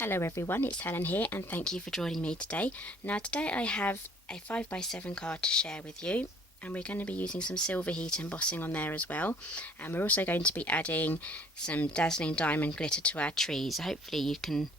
Hello everyone, it's Helen here and thank you for joining me today. Now today I have a 5x7 card to share with you, and we're going to be using some silver heat embossing on there as well, and we're also going to be adding some dazzling diamond glitter to our trees. Hopefully you can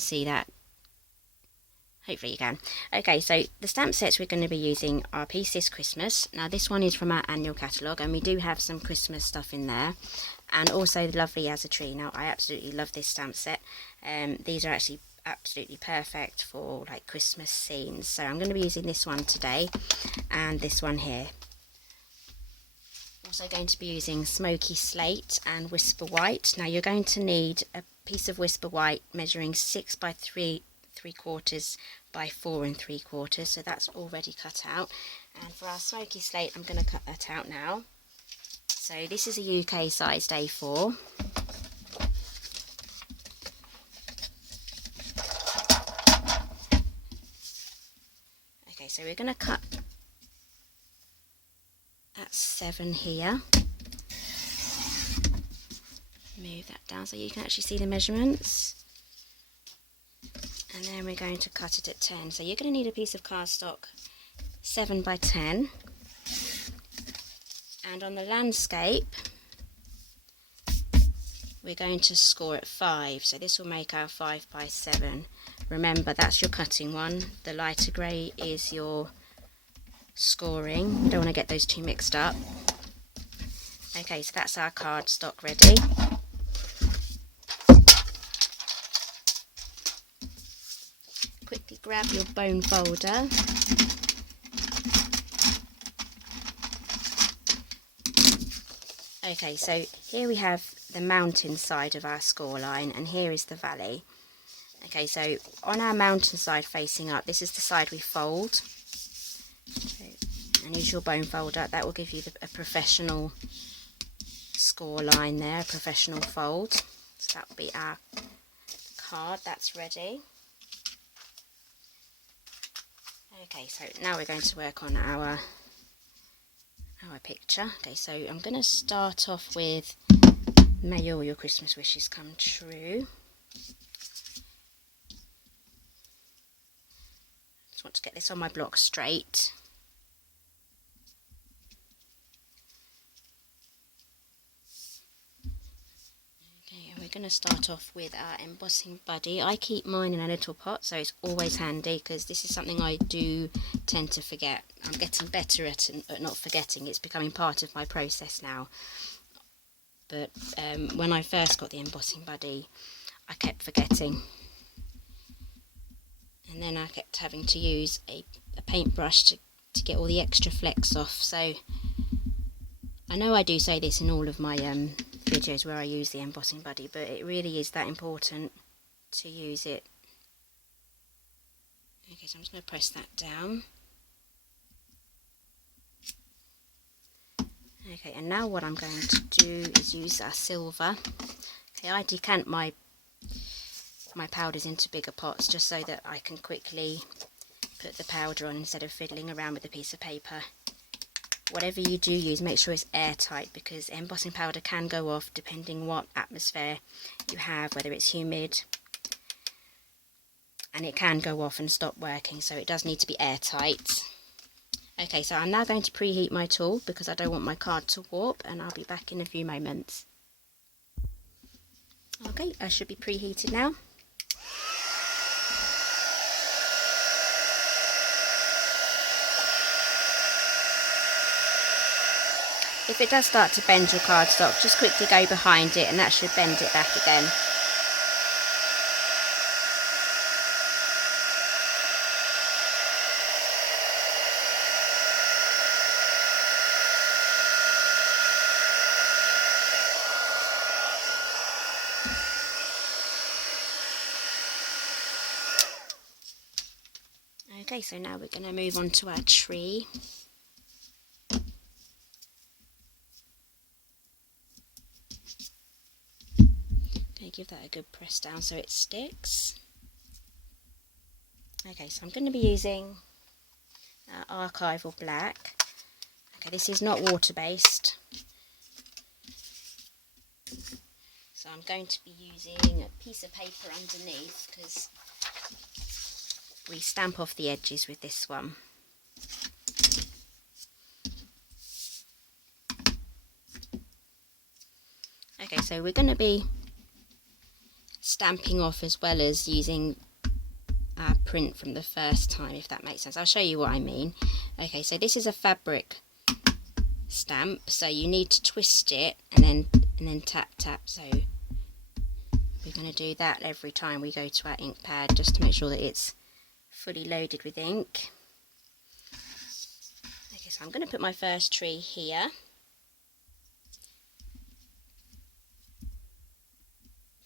see that. Hopefully you can. Okay, so the stamp sets we're going to be using are Peace This Christmas. Now this one is from our annual catalogue and we do have some Christmas stuff in there. And also the lovely As a Tree. Now I absolutely love this stamp set. These are actually absolutely perfect for like Christmas scenes. So I'm going to be using this one today and this one here. Also going to be using Smoky Slate and Whisper White. Now you're going to need a piece of Whisper White measuring 6 by 3¾ by 4¾ so that's already cut out. And for our Smoky Slate I'm going to cut that out now. So this is a UK sized A4. Okay, so we're going to cut at 7 here. Move that down so you can actually see the measurements. And then we're going to cut it at 10. So you're going to need a piece of cardstock 7 by 10. And on the landscape, we're going to score at 5. So this will make our 5 by 7. Remember, that's your cutting one. The lighter grey is your scoring. You don't want to get those two mixed up. Okay, so that's our cardstock ready. Quickly grab your bone folder. Okay, so here we have the mountain side of our score line and here is the valley. Okay, so on our mountain side facing up, this is the side we fold. Okay, and use your bone folder, that will give you a professional score line there, a professional fold. So that will be our card, that's ready. Okay, so now we're going to work on our picture. Okay, so I'm going to start off with May all your Christmas wishes come true. Just want to get this on my block straight. Okay, and we're going to start off with our embossing buddy. I keep mine in a little pot, so it's always handy because this is something I do tend to forget. I'm getting better at not forgetting. It's becoming part of my process now. But when I first got the embossing buddy, I kept forgetting. And then I kept having to use a paintbrush to get all the extra flecks off. So I know I do say this in all of my videos where I use the embossing buddy, but it really is that important to use it. Okay, so I'm just going to press that down. Okay, and now what I'm going to do is use our silver. Okay, I decant my powders into bigger pots just so that I can quickly put the powder on instead of fiddling around with a piece of paper. Whatever you do use, make sure it's airtight because embossing powder can go off depending what atmosphere you have, whether it's humid, and it can go off and stop working, so it does need to be airtight. Okay, so I'm now going to preheat my tool because I don't want my card to warp, and I'll be back in a few moments. Okay, I should be preheated now. If it does start to bend your cardstock, just quickly go behind it and that should bend it back again. Okay, so now we're going to move on to our tree. Okay, give that a good press down so it sticks. Okay, so I'm going to be using Archival Black. Okay, this is not water based, so So I'm going to be using a piece of paper underneath because we stamp off the edges with this one. Okay, so we're going to be stamping off as well as using our print from the first time, if that makes sense. I'll show you what I mean. Okay, so this is a fabric stamp, so you need to twist it and then tap tap. So we're going to do that every time we go to our ink pad, just to make sure that it's fully loaded with ink. Okay, so I'm going to put my first tree here.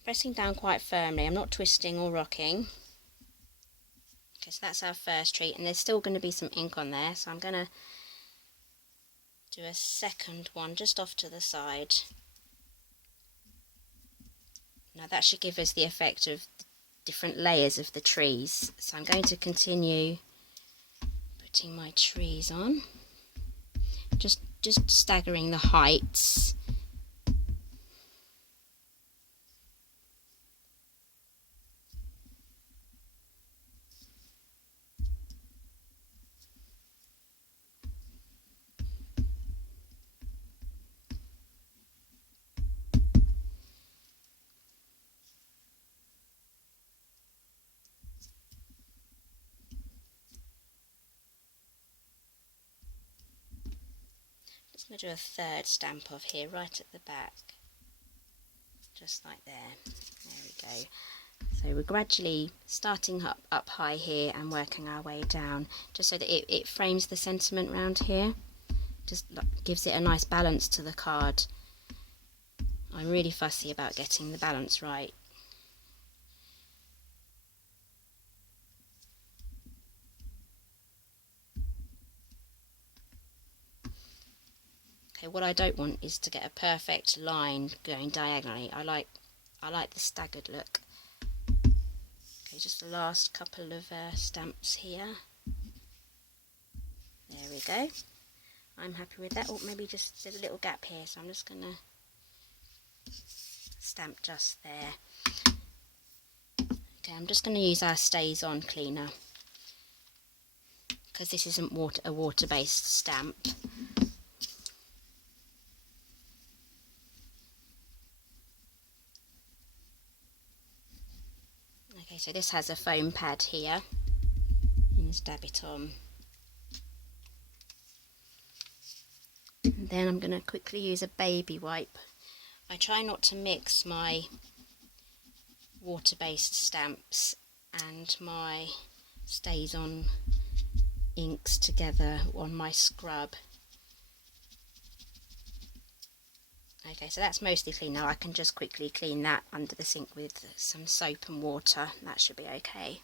Pressing down quite firmly, I'm not twisting or rocking. Okay, so that's our first tree, and there's still going to be some ink on there, so I'm going to do a second one just off to the side. Now that should give us the effect of different layers of the trees. So I'm going to continue putting my trees on, just staggering the heights. Just going to do a third stamp off here, right at the back, just like there. There we go. So we're gradually starting up high here and working our way down, just so that it frames the sentiment round here. Just gives it a nice balance to the card. I'm really fussy about getting the balance right. Okay, what I don't want is to get a perfect line going diagonally. I like the staggered look. Okay, just the last couple of stamps here. There we go. I'm happy with that. Oh, maybe just there's a little gap here, so I'm just going to stamp just there. Okay, I'm just going to use our Stays On cleaner because this isn't a water-based stamp. Okay, so this has a foam pad here, and just dab it on. And then I'm going to quickly use a baby wipe. I try not to mix my water-based stamps and my Stays On inks together on my scrub. Okay, so that's mostly clean now. I can just quickly clean that under the sink with some soap and water. That should be okay.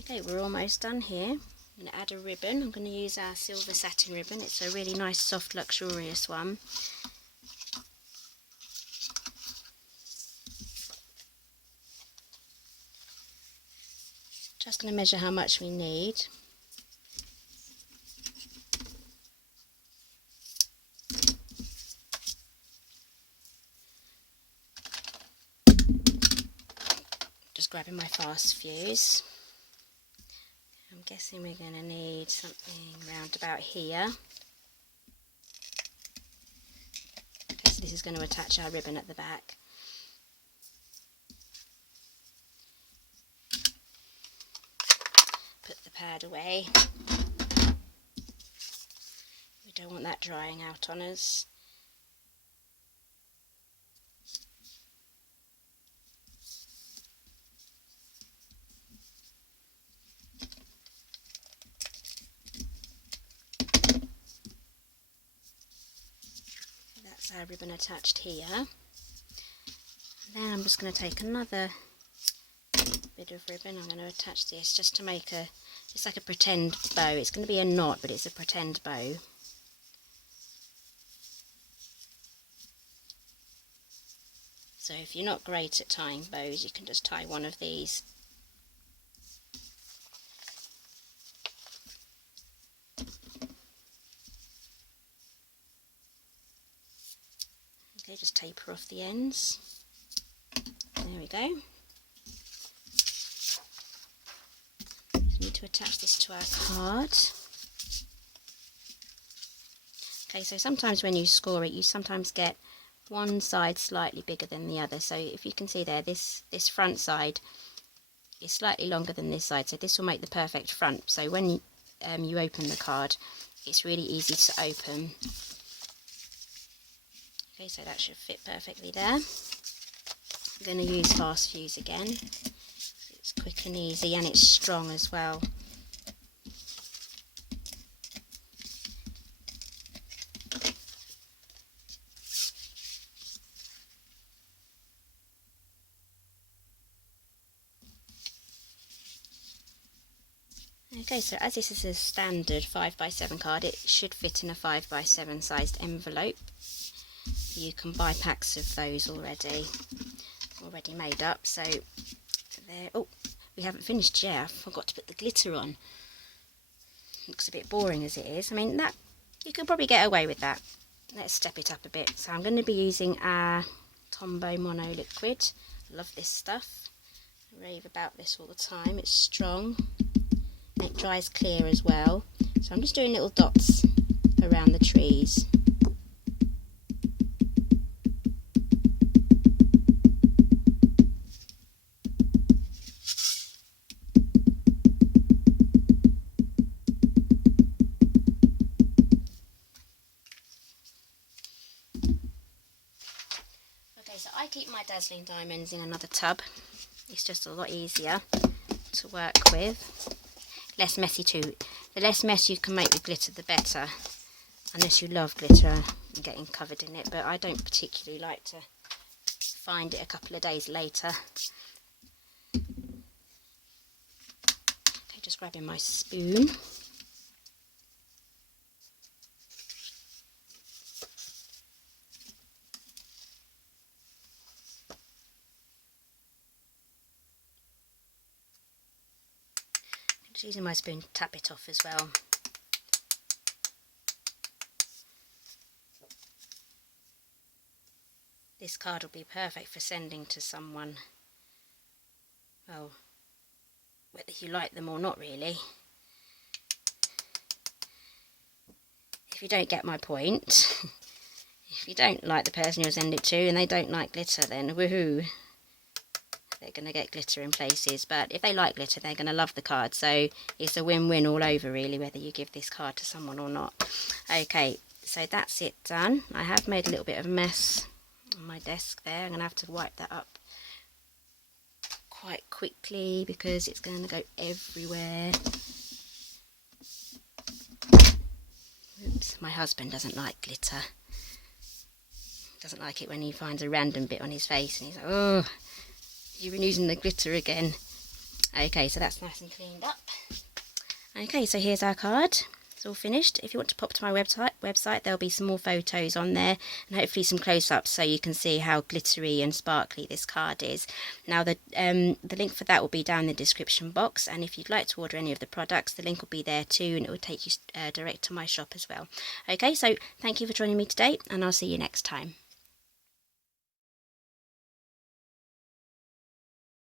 Okay, we're almost done here. I'm going to add a ribbon. I'm going to use our silver satin ribbon. It's a really nice, soft, luxurious one. Just going to measure how much we need. Just grabbing my fast fuse. I'm guessing we're going to need something round about here. Okay, so this is going to attach our ribbon at the back. Put the pad away. We don't want that drying out on us. Our ribbon attached here. Then I'm just going to take another bit of ribbon. I'm going to attach this just to make just like a pretend bow. It's going to be a knot, but it's a pretend bow. So if you're not great at tying bows, you can just tie one of these. Okay, just taper off the ends. There we go. We need to attach this to our card. Okay, so sometimes when you score it, you sometimes get one side slightly bigger than the other. So if you can see there, this front side is slightly longer than this side, so this will make the perfect front. So when you open the card, it's really easy to open. Okay, so that should fit perfectly there. I'm going to use fast fuse again. It's quick and easy, and it's strong as well. Okay, so as this is a standard 5x7 card, it should fit in a 5x7 sized envelope. You can buy packs of those already made up. So there. Oh, we haven't finished yet. I forgot to put the glitter on. Looks a bit boring as it is. I mean, that you can probably get away with that. Let's step it up a bit. So I'm going to be using our Tombow Mono Liquid. Love this stuff. I rave about this all the time. It's strong. It dries clear as well. So I'm just doing little dots around the trees. Okay, so I keep my dazzling diamonds in another tub. It's just a lot easier to work with. Less messy too. The less mess you can make with glitter, the better. Unless you love glitter and getting covered in it, but I don't particularly like to find it a couple of days later. Okay, just grabbing my spoon. Just using my spoon to tap it off as well. This card will be perfect for sending to someone, well, whether you like them or not really. If you don't get my point, if you don't like the person you'll send it to and they don't like glitter, then woohoo, they're going to get glitter in places. But if they like glitter, they're going to love the card. So it's a win-win all over really, whether you give this card to someone or not. Okay, so that's it done. I have made a little bit of a mess on my desk there. I'm going to have to wipe that up quite quickly because it's going to go everywhere. Oops, my husband doesn't like glitter. Doesn't like it when he finds a random bit on his face and he's like, oh, you've been using the glitter again. Okay, so that's nice and cleaned up. Okay, so here's our card. It's all finished. If you want to pop to my website, there'll be some more photos on there and hopefully some close-ups so you can see how glittery and sparkly this card is. Now the link for that will be down in the description box, and if you'd like to order any of the products, the link will be there too, and it will take you direct to my shop as well. Okay, so thank you for joining me today, and I'll see you next time.